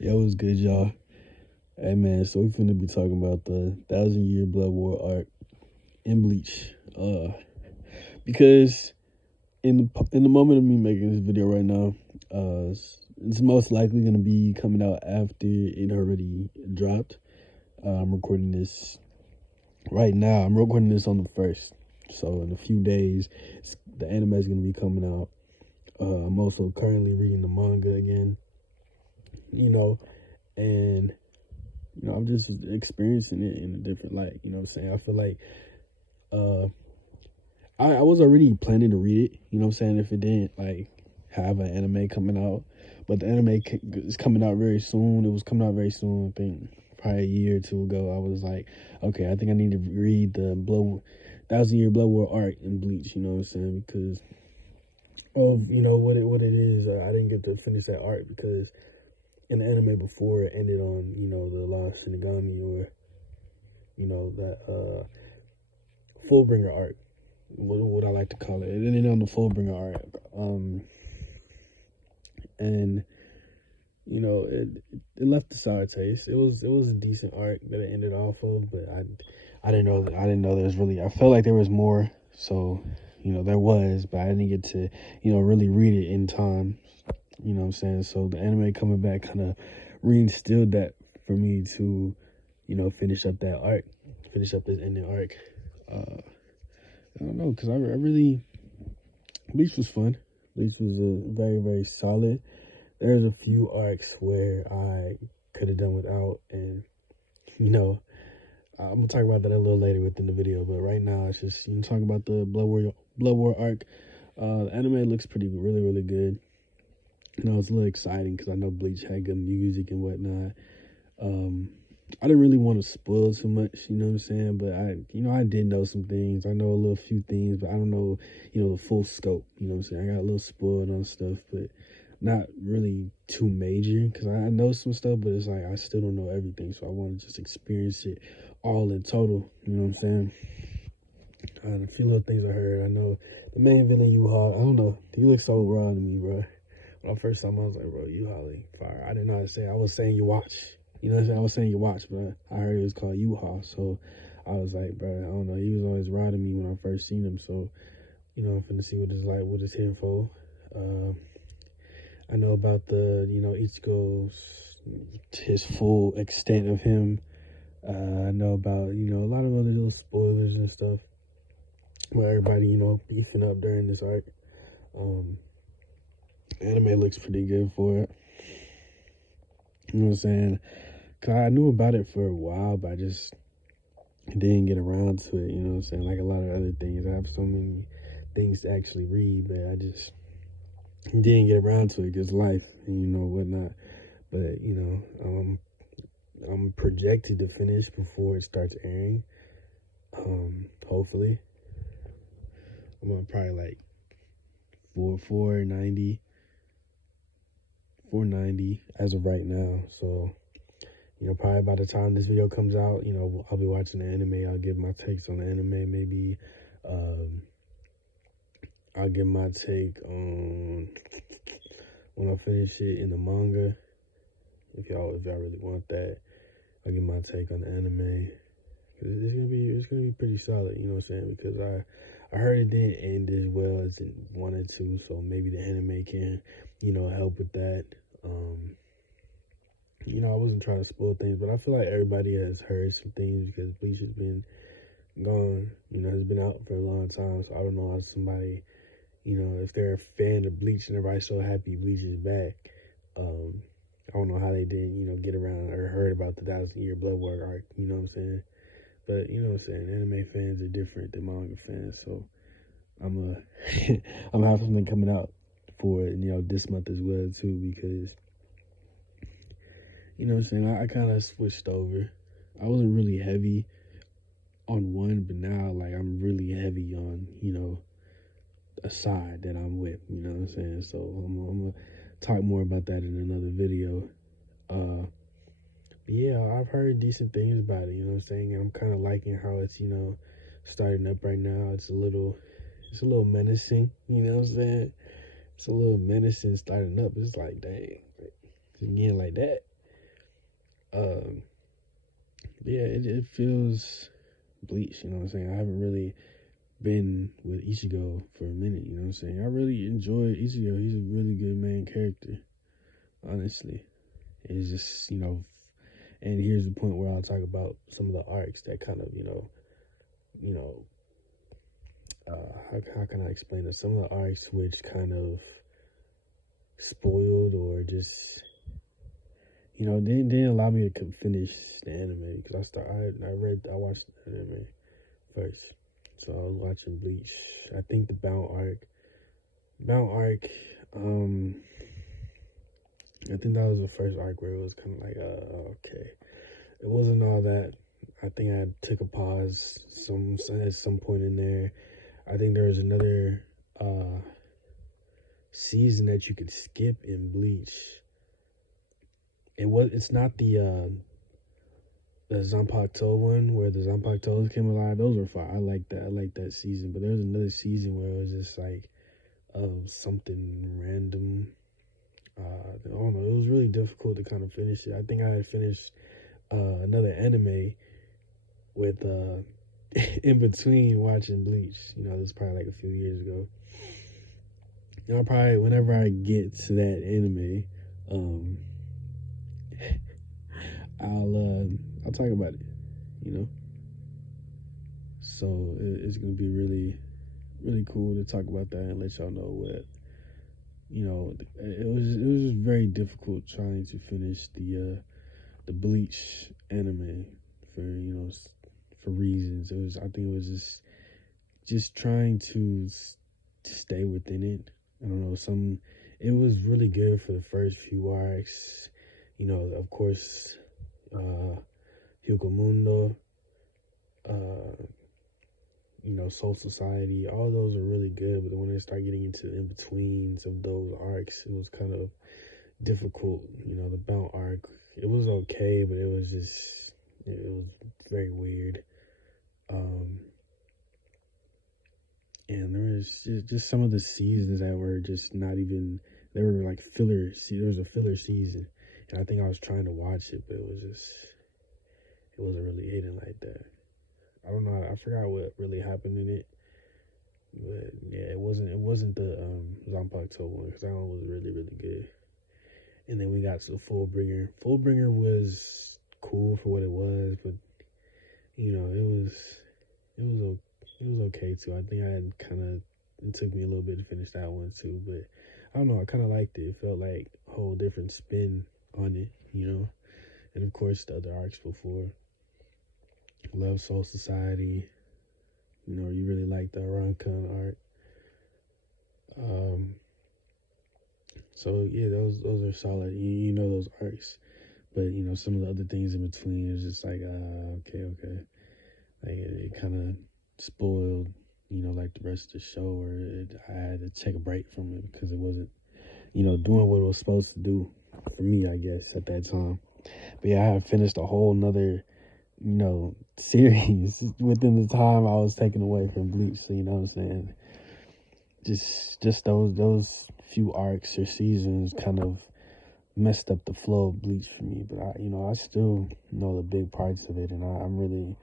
Yo, what's good, y'all? Hey, man, so we finna be talking about the 1,000 Year Blood War arc in Bleach. Because in the moment of me making this video right now, it's most likely gonna be coming out after it already dropped. I'm recording this right now. I'm recording this on the 1st. So in a few days, the anime is gonna be coming out. I'm also currently reading the manga again, and I'm just experiencing it in a different light. You know what I'm saying? I feel like uh, I was already planning to read it. You know what I'm saying? If it didn't like have an anime coming out, but the anime is coming out very soon. It was coming out very soon. I think probably a year or two ago. I was like, okay, I think I need to read the 1,000 Year Blood War arc in Bleach. You know what I'm saying? Because of what it is. I didn't get to finish that arc because in the anime before it ended on the last Shinigami, or that Fullbringer arc. What I like to call it. It ended on the Fullbringer arc. And it left a sour taste. It was a decent arc that it ended off of, but I didn't know there was really. I felt like there was more. So there was, but I didn't get to really read it in time. You know what I'm saying? So the anime coming back kind of reinstilled that for me to, finish up that arc, finish up this ending arc. I don't know, because I really, Bleach was fun. Bleach was very, very solid. There's a few arcs where I could have done without, and, I'm going to talk about that a little later within the video, but right now it's just, talking about the Blood War arc. The anime looks really, really good. It's a little exciting because I know Bleach had good music and whatnot. I didn't really want to spoil too much, you know what I'm saying? But I did know some things. I know a few things, but I don't know, the full scope, you know what I'm saying? I got a little spoiled on stuff, but not really too major because I know some stuff, but it's like I still don't know everything. So I want to just experience it all in total, you know what I'm saying? A few little things I heard. I know the main villain, U-Haul, I don't know. He looks so raw to me, bro. When I first saw him, I was like, bro, U-Haul fire. I didn't know how to say it. I was saying you watch. You know what I'm saying? I was saying you watch, but I heard it was called U-Haul. So I was like, bro, I don't know. He was always riding me when I first seen him. So, I'm finna see what it's like, what it's here for. I know about the, Ichigo's, his full extent of him. I know about, a lot of other little spoilers and stuff where everybody, beefing up during this arc. Anime looks pretty good for it. You know what I'm saying? Cause I knew about it for a while, but I just didn't get around to it. You know what I'm saying? Like a lot of other things. I have so many things to actually read, but I just didn't get around to it because life and whatnot. But I'm projected to finish before it starts airing. Hopefully. I'm gonna probably like 490 as of right now. So probably by the time this video comes out, I'll be watching the anime. I'll give my takes on the anime. Maybe I'll give my take on when I finish it in the manga. If y'all really want that, I'll give my take on the anime. It's gonna be pretty solid, you know what I'm saying? Because I heard it didn't end as well as it wanted to, so maybe the anime can, help with that. I wasn't trying to spoil things, but I feel like everybody has heard some things because Bleach has been gone, has been out for a long time. So I don't know how somebody, if they're a fan of Bleach and everybody's so happy Bleach is back. I don't know how they didn't, get around or heard about the 1,000 Year Blood War arc, you know what I'm saying? But you know what I'm saying, anime fans are different than manga fans, so I'm I'm gonna have something coming out for it, this month as well too, because you know what I'm saying, I kind of switched over. I wasn't really heavy on one, but now like I'm really heavy on, a side that I'm with, you know what I'm saying? So I'm gonna talk more about that in another video. But yeah, I've heard decent things about it, you know what I'm saying? And I'm kind of liking how it's, starting up right now. It's a little menacing, you know what I'm saying? It's a little menacing starting up. It's like, dang, just getting like that. But yeah, it feels Bleach, you know what I'm saying? I haven't really been with Ichigo for a minute, you know what I'm saying? I really enjoy Ichigo. He's a really good main character, honestly. It's just, and here's the point where I'll talk about some of the arcs that kind of, you know, how can I explain it? Some of the arcs which kind of spoiled or just, didn't allow me to finish the anime because I watched the anime first. So I was watching Bleach. I think the Bound arc, I think that was the first arc where it was kind of like, okay. It wasn't all that. I think I took a pause at some point in there. I think there was another season that you could skip in Bleach. It's not the Zanpakuto one where the Zanpakutos came alive. Those were fine. I like that. I like that season. But there was another season where it was just like something random. I don't know. It was really difficult to kind of finish it. I think I had finished another anime with in between watching Bleach. This was probably like a few years ago. I'll probably, whenever I get to that anime, I'll talk about it. So it's gonna be really, really cool to talk about that and let y'all know what. It was just very difficult trying to finish the Bleach anime for reasons. I think it was just trying to stay within it. I don't know, it was really good for the first few arcs. Of course, Hyukomundo, Soul Society, all those are really good, but when they start getting into the in-betweens of those arcs, it was kind of difficult. The Bound arc, it was okay, but it was very weird. And there was just some of the seasons that were just not even, they were like filler. There was a filler season, and I think I was trying to watch it, but it wasn't really hitting like that. I don't know. I forgot what really happened in it, but yeah, it wasn't the Zanpakuto one because that one was really, really good. And then we got to the Fullbringer. Fullbringer was cool for what it was, but it was okay too. I think it took me a little bit to finish that one too, but I don't know. I kind of liked it. It felt like a whole different spin on it, And of course, the other arcs before. Love Soul Society. You really like the Arankun art. So yeah, those are solid. Those arcs, but some of the other things in between is just like okay. Like it kind of spoiled, like the rest of the show, or I had to take a break from it because it wasn't, doing what it was supposed to do for me, I guess, at that time. But yeah, I had finished a whole nother series within the time I was taken away from Bleach. So you know what I'm saying? Just those few arcs or seasons kind of messed up the flow of Bleach for me. But I still know the big parts of it, and I'm really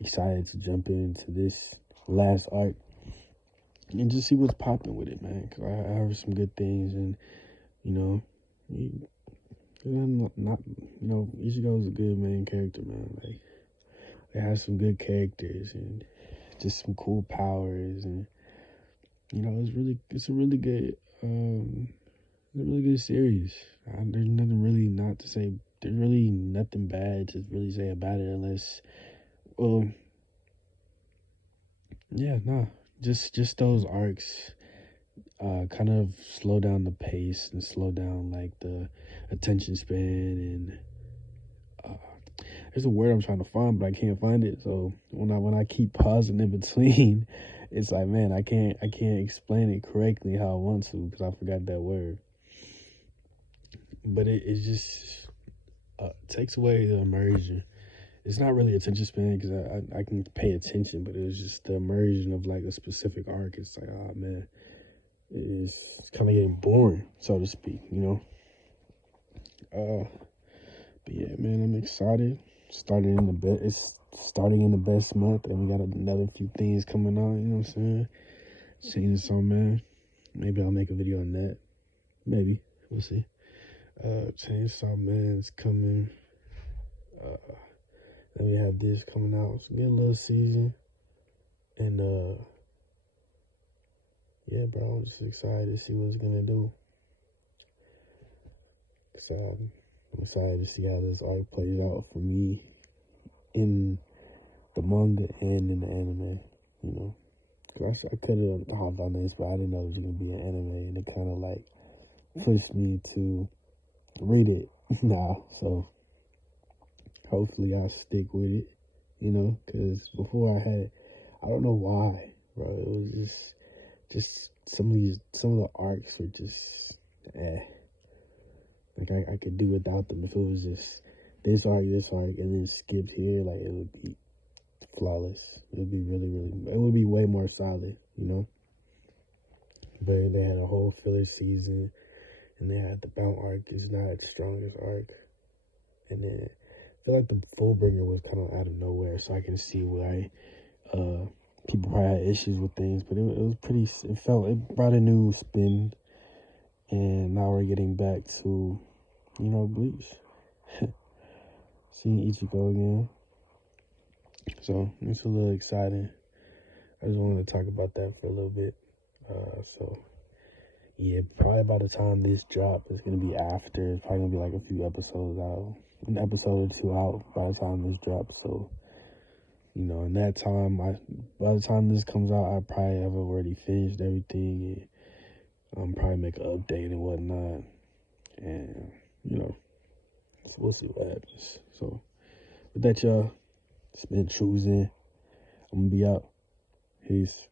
excited to jump into this last arc and just see what's popping with it, man. Cause I heard some good things, and Ichigo's a good main character, man. Like, it has some good characters and just some cool powers, and it's a really good series. There's nothing really not to say. There's really nothing bad to really say about it, unless, well, yeah, nah, just those arcs kind of slow down the pace and slow down like the attention span, and there's a word I'm trying to find, but I can't find it. So when I keep pausing in between, it's like, man, I can't explain it correctly how I want to because I forgot that word. But it just takes away the immersion. It's not really attention span because I can pay attention, but it was just the immersion of like a specific arc. It's like, oh man, it's kind of getting boring, so to speak, But Yeah, man, I'm excited. It's starting in the best month, and we got another few things coming out. You know what I'm saying? Chainsaw Man. Maybe I'll make a video on that. Maybe we'll see. Chainsaw Man's coming. Then we have this coming out. So get a little season, and yeah, bro, I'm just excited to see what it's gonna do. So I'm excited to see how this arc plays out for me in the manga and in the anime. You know, cause I could have hopped on this, but I didn't know it was gonna be an anime, and it kind of like pushed me to read it now. So hopefully I'll stick with it. You know, cause before I don't know why, bro. It was just some of the arcs were just like I could do without them. If it was just this arc, and then skipped here, like it would be flawless. It would be it would be way more solid, you know. But they had a whole filler season, and they had the Bound arc is not its strongest arc, and then I feel like the Fullbringer was kind of out of nowhere, so I can see why people probably had issues with things, but it was pretty. It brought a new spin, and now we're getting back to, you know, Bleach. Seeing Ichigo again, so it's a little exciting. I just wanted to talk about that for a little bit. So yeah, probably by the time this drop, it's gonna be after. It's probably gonna be like a few episodes out, an episode or two out by the time this drops. So, you know, in that time, by the time this comes out, I probably have already finished everything, and probably make an update and whatnot, and you know, so we'll see what happens. So, with that, y'all, it's been choosing. I'm gonna be out. Peace.